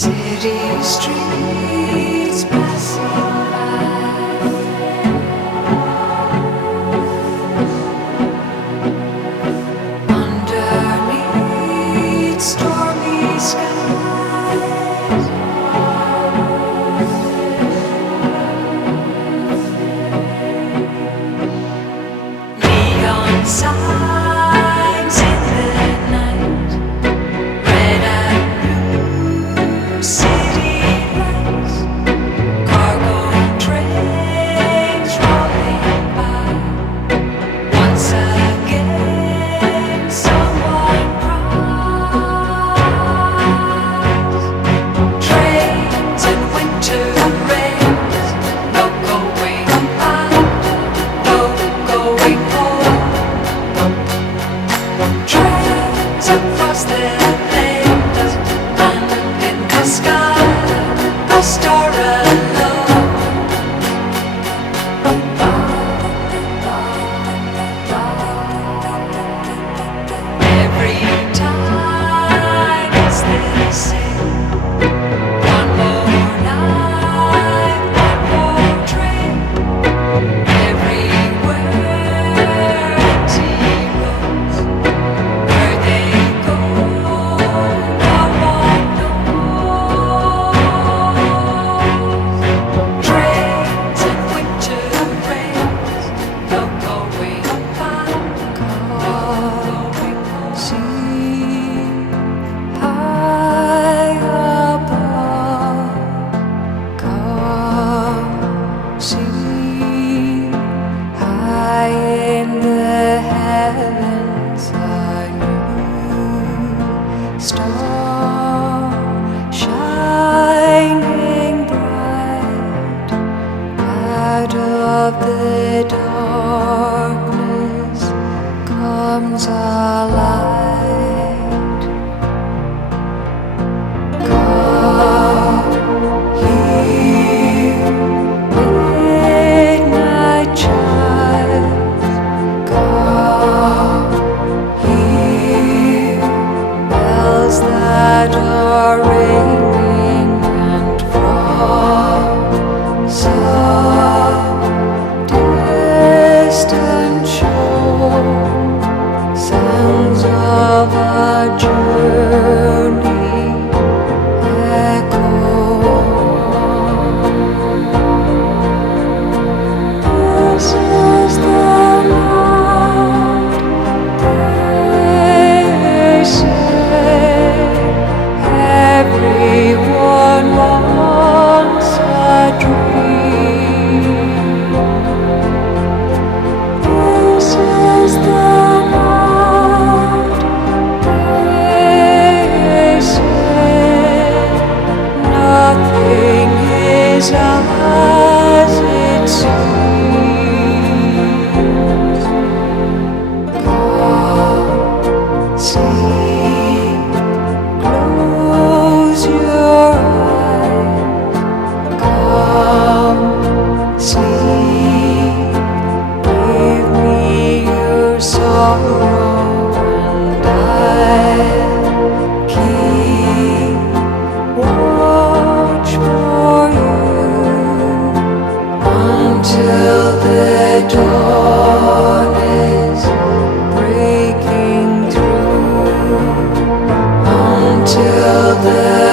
City streets passing by, underneath stormy skies, neon signs in the night, red and blue city lights, cargo trains rolling by. Once again, someone cries. Trains and winter rains, no going out, no going home. Trains across the land, and in the sky, a star alone. Every time it's the same. One more night, one more train. Everywhere empty roads. Where they go, no one knows. Trains and winter rains, no going back, no going home. See high above, come see high in the heavens a new star shining bright out of the darkness comes a light. Come here, midnight child. Come here, bells that are ringing, and from some distant shore, sounds of a journey echo. This is the night, they say. Everyone wants a dream. This is the night, they say. Nothing is as it seems. Come see, close your eyes. Come see, give me your sorrow, and I'll keep watch for you until the dawn is breaking through, until the